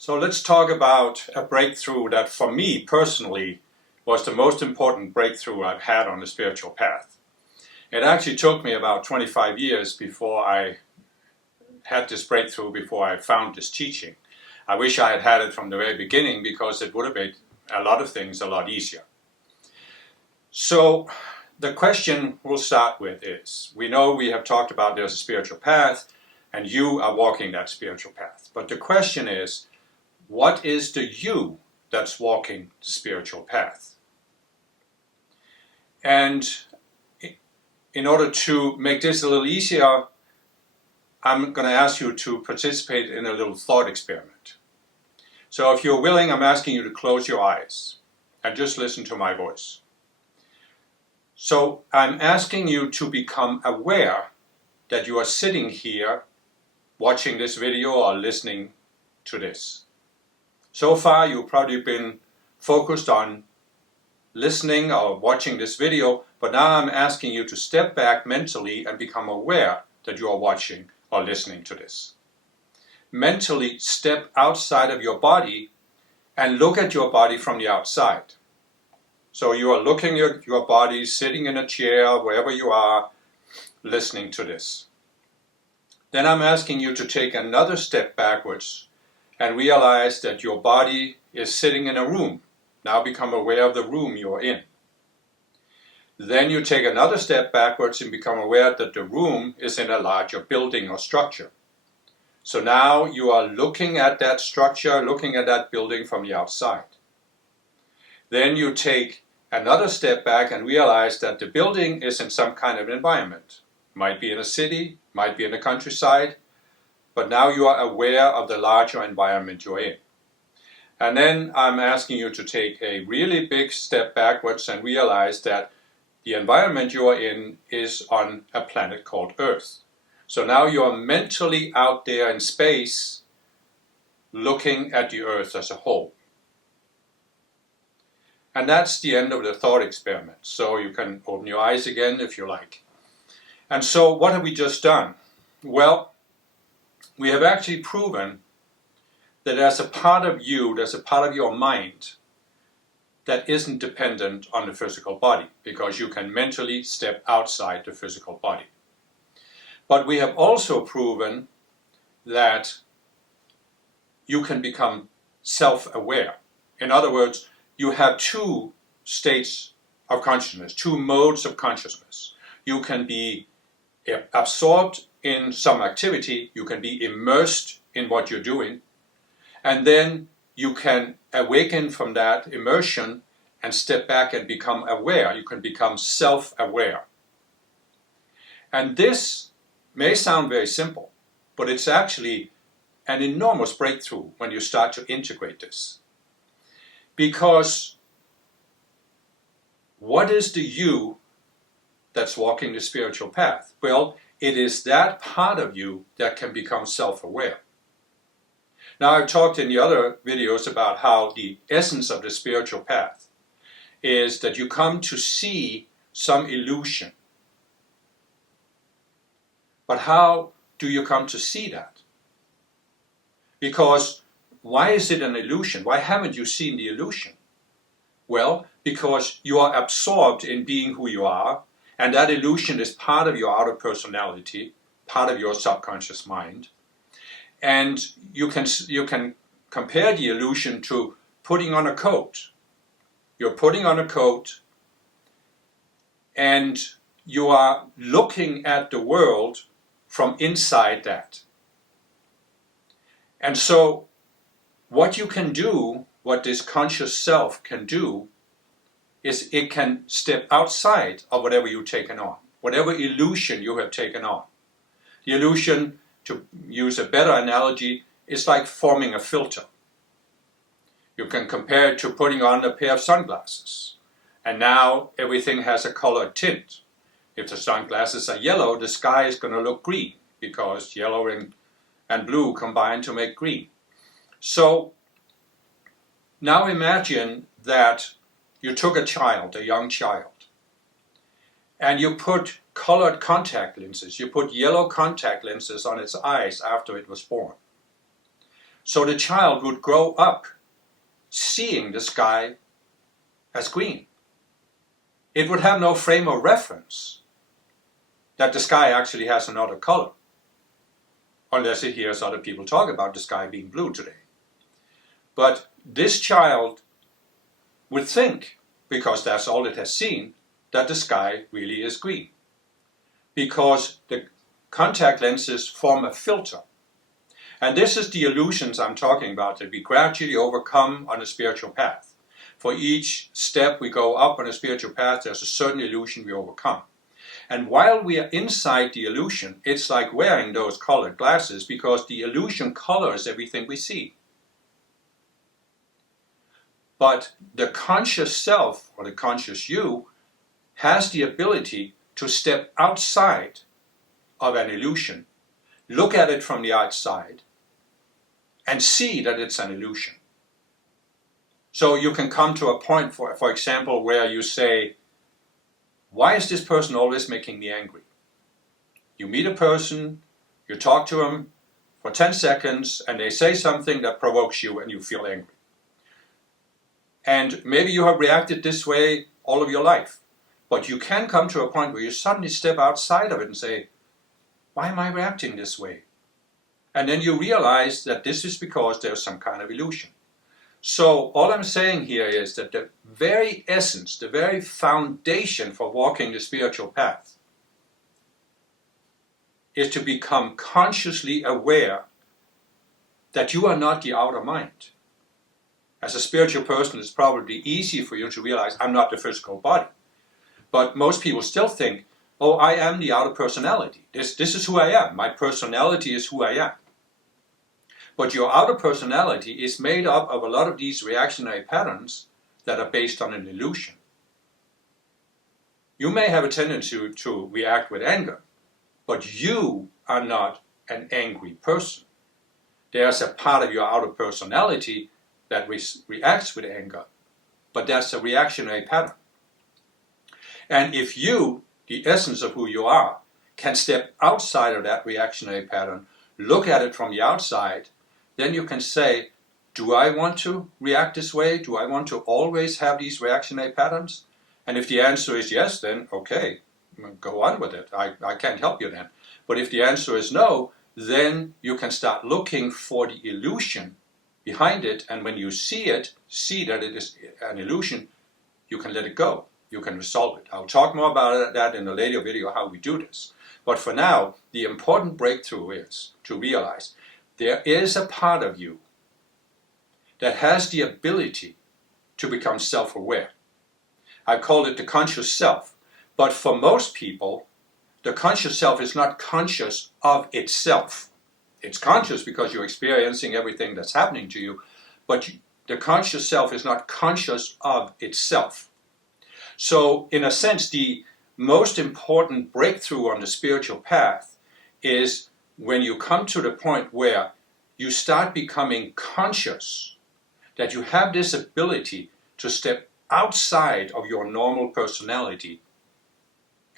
So let's talk about a breakthrough that for me personally was the most important breakthrough I've had on the spiritual path. It actually took me about 25 years before I had this breakthrough, before I found this teaching. I wish I had had it from the very beginning, because it would have made a lot of things a lot easier. So the question we'll start with is, we know we have talked about there's a spiritual path and you are walking that spiritual path. But the question is, what is the you that's walking the spiritual path? And in order to make this a little easier, I'm going to ask you to participate in a little thought experiment. So if you're willing, I'm asking you to close your eyes and just listen to my voice. So I'm asking you to become aware that you are sitting here watching this video or listening to this. So far, you've probably been focused on listening or watching this video, but now I'm asking you to step back mentally and become aware that you are watching or listening to this. Mentally step outside of your body and look at your body from the outside. So you are looking at your body, sitting in a chair, wherever you are, listening to this. Then I'm asking you to take another step backwards and realize that your body is sitting in a room. Now become aware of the room you're in. Then you take another step backwards and become aware that the room is in a larger building or structure. So now you are looking at that structure, looking at that building from the outside. Then you take another step back and realize that the building is in some kind of environment. Might be in a city, might be in the countryside, but now you are aware of the larger environment you're in. And then I'm asking you to take a really big step backwards and realize that the environment you are in is on a planet called Earth. So now you are mentally out there in space looking at the Earth as a whole. And that's the end of the thought experiment. So you can open your eyes again if you like. And so what have we just done? Well, we have actually proven that there's a part of you, there's a part of your mind that isn't dependent on the physical body, because you can mentally step outside the physical body. But we have also proven that you can become self-aware. In other words, you have two states of consciousness, two modes of consciousness. You can be absorbed in some activity, you can be immersed in what you're doing, and then you can awaken from that immersion and step back and become aware. You can become self-aware. And this may sound very simple, but it's actually an enormous breakthrough when you start to integrate this. Because what is the you that's walking the spiritual path? Well, it is that part of you that can become self-aware. Now, I've talked in the other videos about how the essence of the spiritual path is that you come to see some illusion. But how do you come to see that? Because why is it an illusion? Why haven't you seen the illusion? Well, because you are absorbed in being who you are, and that illusion is part of your outer personality, part of your subconscious mind. And you can compare the illusion to putting on a coat. You're putting on a coat and you are looking at the world from inside that. And so what you can do, what this conscious self can do, is it can step outside of whatever you've taken on, whatever illusion you have taken on. The illusion, to use a better analogy, is like forming a filter. You can compare it to putting on a pair of sunglasses. And now everything has a colored tint. If the sunglasses are yellow, the sky is going to look green, because yellow and blue combine to make green. So now imagine that you took a child, a young child, and you put colored contact lenses, you put yellow contact lenses on its eyes after it was born. So the child would grow up seeing the sky as green. It would have no frame of reference that the sky actually has another color, unless it hears other people talk about the sky being blue today. But this child would think, because that's all it has seen, that the sky really is green. Because the contact lenses form a filter. And this is the illusions I'm talking about that we gradually overcome on a spiritual path. For each step we go up on a spiritual path, there's a certain illusion we overcome. And while we are inside the illusion, it's like wearing those colored glasses, because the illusion colors everything we see. But the conscious self, or the conscious you, has the ability to step outside of an illusion, look at it from the outside, and see that it's an illusion. So you can come to a point, for example, where you say, why is this person always making me angry? You meet a person, you talk to them for 10 seconds, and they say something that provokes you and you feel angry. And maybe you have reacted this way all of your life. But you can come to a point where you suddenly step outside of it and say, why am I reacting this way? And then you realize that this is because there's some kind of illusion. So all I'm saying here is that the very essence, the very foundation for walking the spiritual path is to become consciously aware that you are not the outer mind. As a spiritual person, it's probably easy for you to realize I'm not the physical body. But most people still think, oh, I am the outer personality. This is who I am. My personality is who I am. But your outer personality is made up of a lot of these reactionary patterns that are based on an illusion. You may have a tendency to react with anger, but you are not an angry person. There's a part of your outer personality that reacts with anger, but that's a reactionary pattern. And if you, the essence of who you are, can step outside of that reactionary pattern, look at it from the outside, then you can say, do I want to react this way? Do I want to always have these reactionary patterns? And if the answer is yes, then okay, go on with it. I can't help you then. But if the answer is no, then you can start looking for the illusion behind it, and when you see that it is an illusion, you can let it go. You can resolve it. I'll talk more about that in a later video, how we do this. But for now, the important breakthrough is to realize there is a part of you that has the ability to become self-aware. I call it the conscious self. But for most people, the conscious self is not conscious of itself. It's conscious because you're experiencing everything that's happening to you, but the conscious self is not conscious of itself. So, in a sense, the most important breakthrough on the spiritual path is when you come to the point where you start becoming conscious that you have this ability to step outside of your normal personality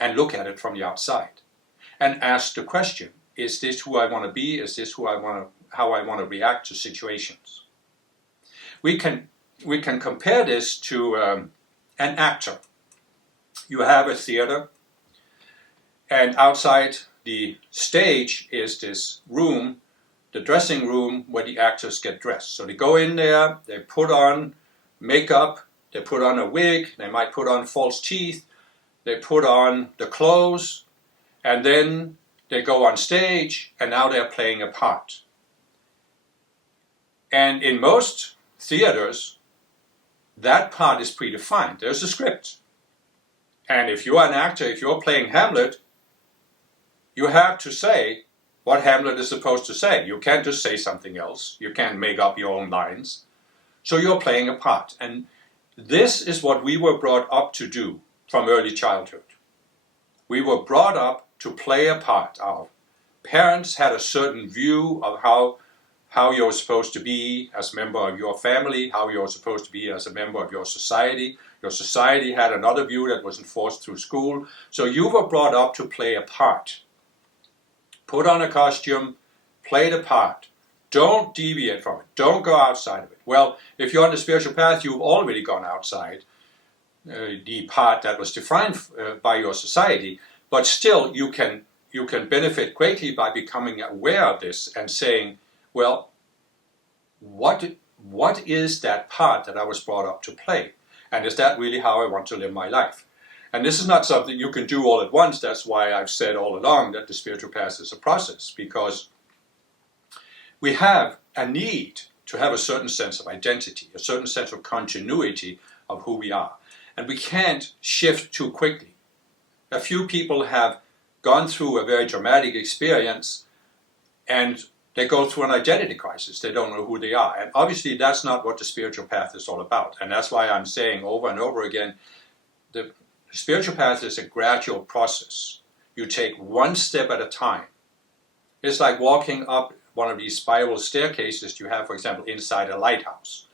and look at it from the outside and ask the question, is this who I want to be? Is this how I want to react to situations? We can compare this to an actor. You have a theater, and outside the stage is this room, the dressing room where the actors get dressed. So they go in there, they put on makeup, they put on a wig, they might put on false teeth, they put on the clothes, and then they go on stage, and now they're playing a part. And in most theaters, that part is predefined. There's a script. And if you're an actor, if you're playing Hamlet, you have to say what Hamlet is supposed to say. You can't just say something else. You can't make up your own lines. So you're playing a part. And this is what we were brought up to do from early childhood. We were brought up to play a part. Our parents had a certain view of how you're supposed to be as a member of your family, how you're supposed to be as a member of your society. Your society had another view that was enforced through school. So you were brought up to play a part. Put on a costume, play the part. Don't deviate from it. Don't go outside of it. Well, if you're on the spiritual path, you've already gone outside the part that was defined by your society, but still you can benefit greatly by becoming aware of this and saying, well, what is that part that I was brought up to play? And is that really how I want to live my life? And this is not something you can do all at once. That's why I've said all along that the spiritual path is a process, because we have a need to have a certain sense of identity, a certain sense of continuity of who we are. And we can't shift too quickly. A few people have gone through a very dramatic experience and they go through an identity crisis. They don't know who they are. And obviously that's not what the spiritual path is all about. And that's why I'm saying over and over again, the spiritual path is a gradual process. You take one step at a time. It's like walking up one of these spiral staircases you have, for example, inside a lighthouse.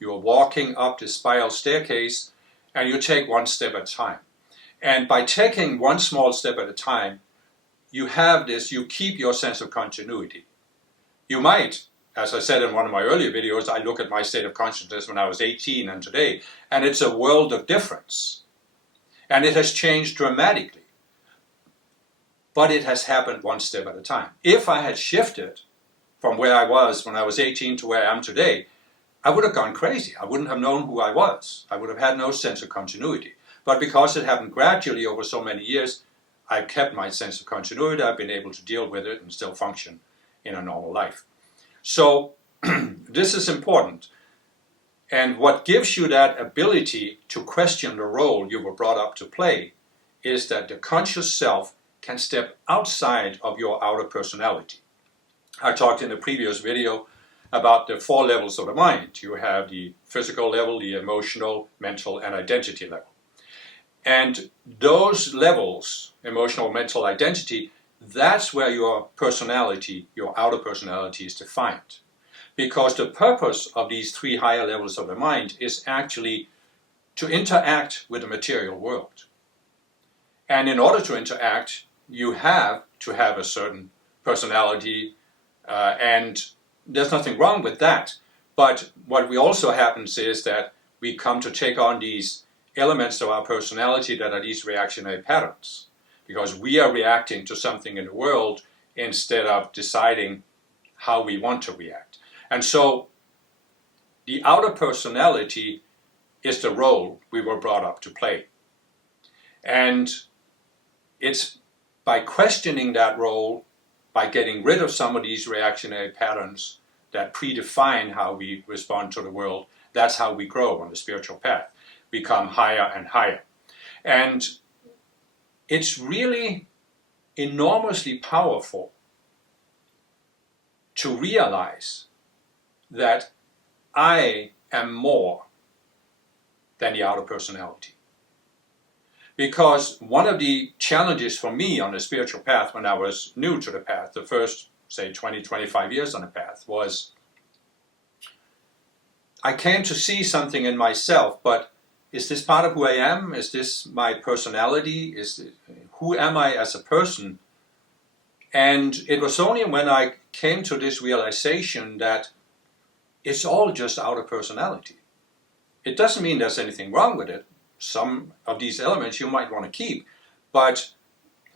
You are walking up the spiral staircase and you take one step at a time. And by taking one small step at a time, you keep your sense of continuity. You might, as I said in one of my earlier videos, I look at my state of consciousness when I was 18 and today, and it's a world of difference. And it has changed dramatically. But it has happened one step at a time. If I had shifted from where I was when I was 18 to where I am today, I would have gone crazy. I wouldn't have known who I was. I would have had no sense of continuity. But because it happened gradually over so many years, I've kept my sense of continuity. I've been able to deal with it and still function in a normal life. So this is important. And what gives you that ability to question the role you were brought up to play is that the conscious self can step outside of your outer personality. I talked in a previous video about the 4 levels of the mind. You have the physical level, the emotional, mental, and identity level. And those levels, emotional, mental, identity, that's where your personality, your outer personality, is defined. Because the purpose of these 3 higher levels of the mind is actually to interact with the material world. And in order to interact, you have to have a certain personality, and there's nothing wrong with that. But what also happens is that we come to take on these elements of our personality that are these reactionary patterns, because we are reacting to something in the world instead of deciding how we want to react. And so the outer personality is the role we were brought up to play. And it's by questioning that role, by getting rid of some of these reactionary patterns that predefine how we respond to the world, that's how we grow on the spiritual path. We come higher and higher. And it's really enormously powerful to realize that I am more than the outer personality. Because one of the challenges for me on the spiritual path when I was new to the path, the first, say, 20, 25 years on the path, was I came to see something in myself, but is this part of who I am? Is this my personality? Who am I as a person? And it was only when I came to this realization that it's all just outer personality. It doesn't mean there's anything wrong with it. Some of these elements you might want to keep, but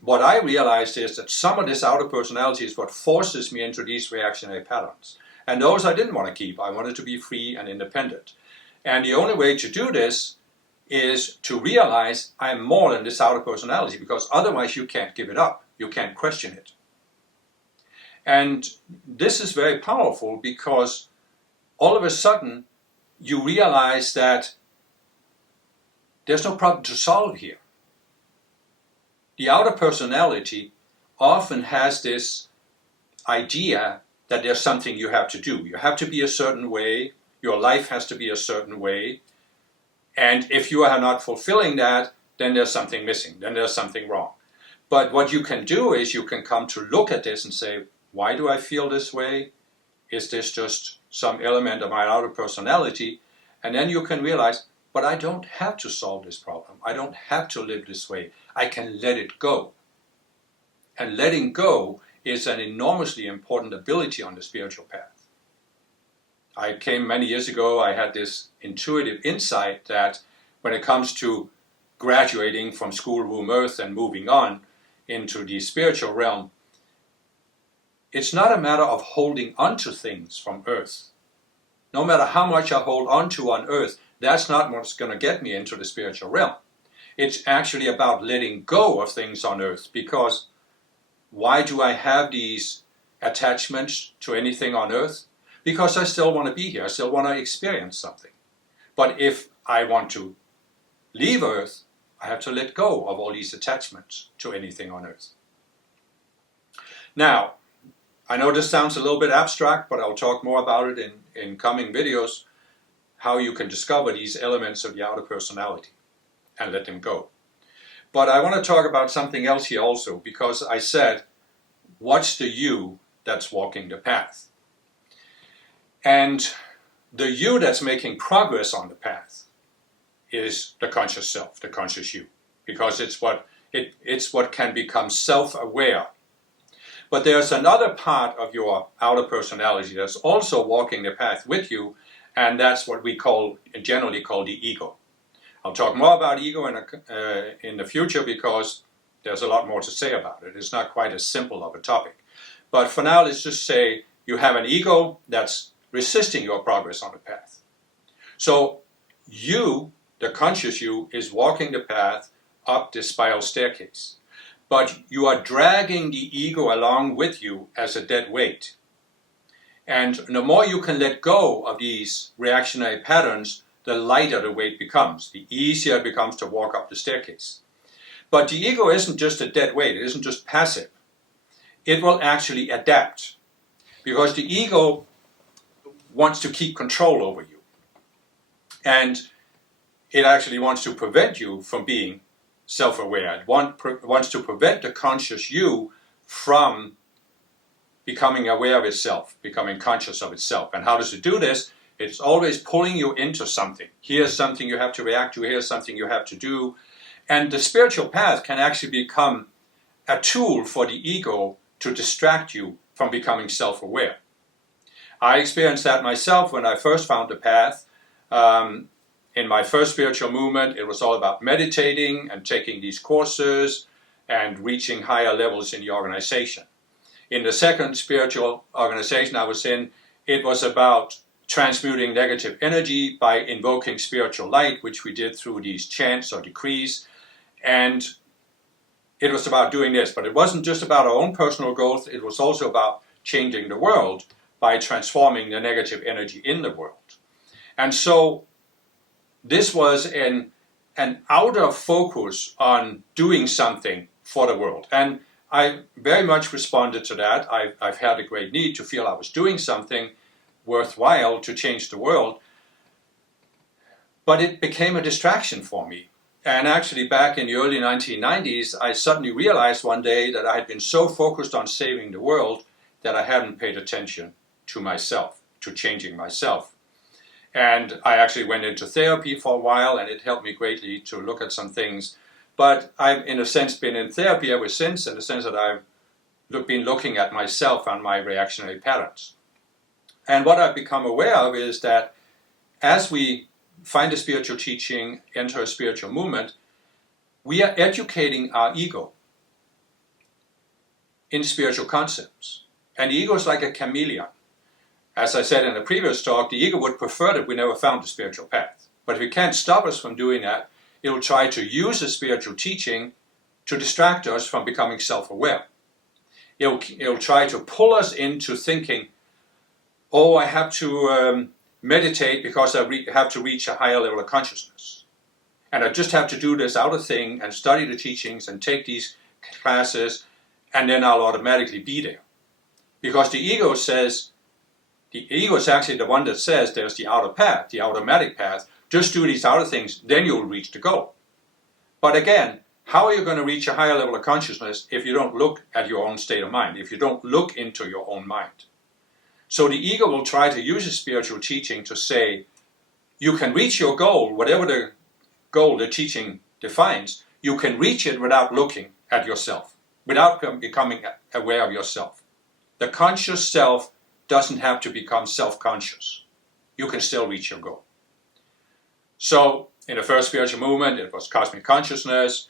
what I realized is that some of this outer personality is what forces me into these reactionary patterns. And those I didn't want to keep. I wanted to be free and independent. And the only way to do this is to realize I'm more than this outer personality, because otherwise you can't give it up. You can't question it. And this is very powerful because all of a sudden you realize that there's no problem to solve here. The outer personality often has this idea that there's something you have to do. You have to be a certain way. Your life has to be a certain way. And if you are not fulfilling that, then there's something missing. Then there's something wrong. But what you can do is you can come to look at this and say, why do I feel this way? Is this just some element of my outer personality? And then you can realize, but I don't have to solve this problem. I don't have to live this way. I can let it go. And letting go is an enormously important ability on the spiritual path. I came many years ago, I had this intuitive insight that when it comes to graduating from schoolroom earth and moving on into the spiritual realm, it's not a matter of holding on to things from earth. No matter how much I hold on to on earth, that's not what's going to get me into the spiritual realm. It's actually about letting go of things on earth, because why do I have these attachments to anything on earth? Because I still want to be here, I still want to experience something. But if I want to leave earth, I have to let go of all these attachments to anything on earth. Now, I know this sounds a little bit abstract, but I'll talk more about it in coming videos, how you can discover these elements of the outer personality and let them go. But I want to talk about something else here also, because I said, what's the you that's walking the path? And the you that's making progress on the path is the conscious self, the conscious you, because it's what can become self-aware. But there's another part of your outer personality that's also walking the path with you, and that's what we generally call the ego. I'll talk more about ego in the future, because there's a lot more to say about it. It's not quite as simple of a topic. But for now, let's just say you have an ego that's resisting your progress on the path. So you, the conscious you, is walking the path up this spiral staircase. But you are dragging the ego along with you as a dead weight. And the more you can let go of these reactionary patterns, the lighter the weight becomes, the easier it becomes to walk up the staircase. But the ego isn't just a dead weight, it isn't just passive. It will actually adapt, because the ego wants to keep control over you. And it actually wants to prevent you from being self-aware. It wants to prevent the conscious you from becoming aware of itself, becoming conscious of itself. And how does it do this? It's always pulling you into something. Here's something you have to react to, here's something you have to do. And the spiritual path can actually become a tool for the ego to distract you from becoming self-aware. I experienced that myself when I first found the path. In my first spiritual movement, it was all about meditating and taking these courses and reaching higher levels in the organization. In the second spiritual organization I was in, it was about transmuting negative energy by invoking spiritual light, which we did through these chants or decrees. And it was about doing this, but it wasn't just about our own personal growth, it was also about changing the world by transforming the negative energy in the world. And so this was an outer focus on doing something for the world. And I very much responded to that. I've had a great need to feel I was doing something worthwhile to change the world. But it became a distraction for me. And actually back in the early 1990s, I suddenly realized one day that I had been so focused on saving the world that I hadn't paid attention to myself, to changing myself. And I actually went into therapy for a while, and it helped me greatly to look at some things. But I've, in a sense, been in therapy ever since, in the sense that I've been looking at myself and my reactionary patterns. And what I've become aware of is that as we find a spiritual teaching, enter a spiritual movement, we are educating our ego in spiritual concepts. And the ego is like a chameleon. As I said in the previous talk, the ego would prefer that we never found the spiritual path. But if it can't stop us from doing that, it will try to use the spiritual teaching to distract us from becoming self-aware. It'll try to pull us into thinking, oh, I have to meditate because I have to reach a higher level of consciousness. And I just have to do this outer thing and study the teachings and take these classes, and then I'll automatically be there. Because the ego is actually the one that says there's the outer path, the automatic path. Just do these outer things, then you'll reach the goal. But again, how are you going to reach a higher level of consciousness if you don't look at your own state of mind, if you don't look into your own mind? So the ego will try to use a spiritual teaching to say, you can reach your goal, whatever the goal the teaching defines, you can reach it without looking at yourself, without becoming aware of yourself. The conscious self doesn't have to become self-conscious. you can still reach your goal. So in the first spiritual movement, it was cosmic consciousness.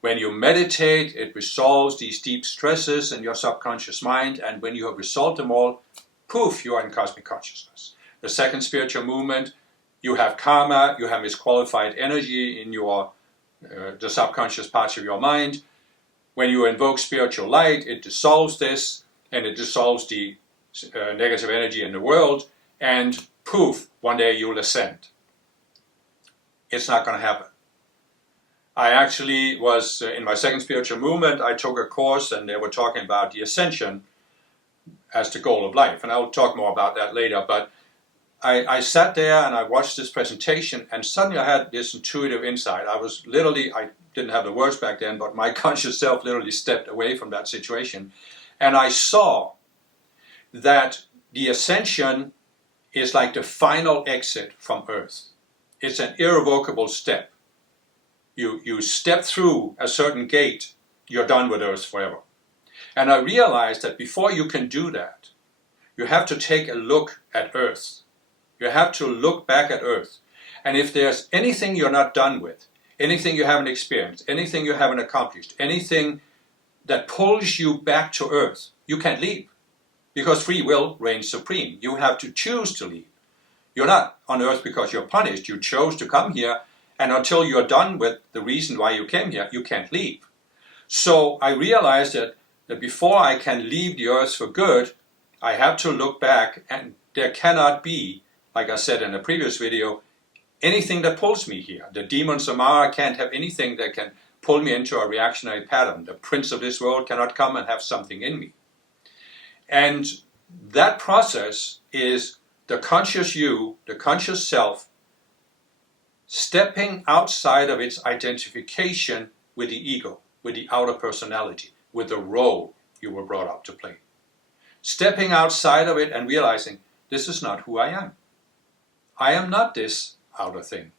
When you meditate, it resolves these deep stresses in your subconscious mind, and when you have resolved them all, poof, you are in cosmic consciousness. The second spiritual movement, you have karma, you have misqualified energy in your the subconscious parts of your mind. When you invoke spiritual light, it dissolves this, and it dissolves the negative energy in the world, and poof, one day you'll ascend. It's not going to happen. I actually was, in my second spiritual movement, I took a course and they were talking about the Ascension as the goal of life. And I'll talk more about that later. But I sat there and I watched this presentation, and suddenly I had this intuitive insight. I didn't have the words back then, but my conscious self literally stepped away from that situation. And I saw that the Ascension is like the final exit from Earth. It's an irrevocable step. You step through a certain gate, you're done with Earth forever. And I realized that before you can do that, you have to take a look at Earth. You have to look back at Earth. And if there's anything you're not done with, anything you haven't experienced, anything you haven't accomplished, anything that pulls you back to Earth, you can't leave. Because free will reigns supreme. You have to choose to leave. You're not on Earth because you're punished. You chose to come here, and until you're done with the reason why you came here, you can't leave. So I realized that before I can leave the Earth for good, I have to look back, and there cannot be, like I said in a previous video, anything that pulls me here. The demon Samara can't have anything that can pull me into a reactionary pattern. The prince of this world cannot come and have something in me. And that process is the conscious you, the conscious self, stepping outside of its identification with the ego, with the outer personality, with the role you were brought up to play. Stepping outside of it and realizing, this is not who I am. I am not this outer thing.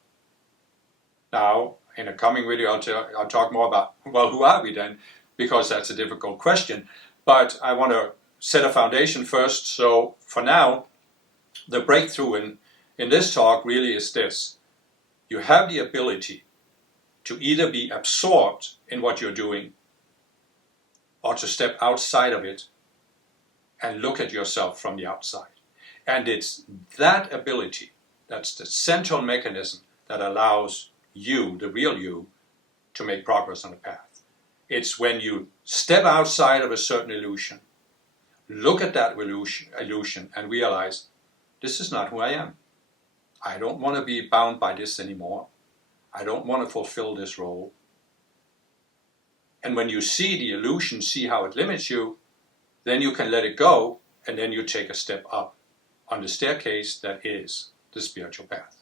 Now, in a coming video, I'll talk more about, well, who are we then? Because that's a difficult question. But I want to set a foundation first. So for now, the breakthrough in this talk really is this. You have the ability to either be absorbed in what you're doing or to step outside of it and look at yourself from the outside. And it's that ability, that's the central mechanism that allows you, the real you, to make progress on the path. It's when you step outside of a certain illusion, look at that illusion and realize, this is not who I am. I don't want to be bound by this anymore. I don't want to fulfill this role. And when you see the illusion, see how it limits you, then you can let it go, and then you take a step up on the staircase that is the spiritual path.